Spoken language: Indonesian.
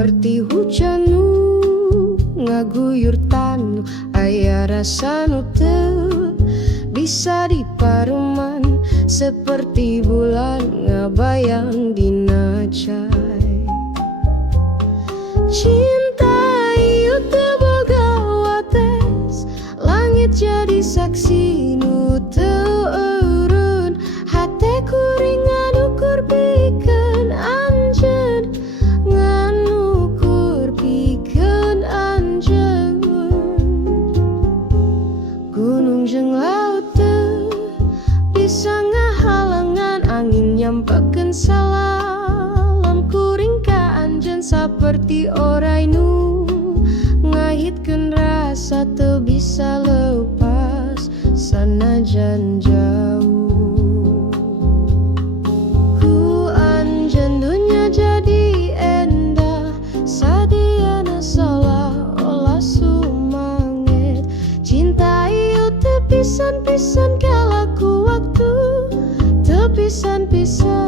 seperti hujanu ngaguyur tanu, aya rasanu teu bisa diparuman, seperti bulan ngabayang dina cai. Cinta ieu teu boga wates, langit jadi saksi nu teu eureun, hate kuring nganukur pikeun anjeun, nganukur pikeun anjeun. Gunung jeung laut teu bisa ngahalangan angin nyampakeun salam kuring ka anjeun, saperti orai nu ngahitkeun rasa teu bisa leupas sanajan jauh. Ku anjeun dunya jadi endah, sadiana seolah-olah sumangit. Cinta ieu teu pisan-pisan kalaku waktu, teu pisan-pisan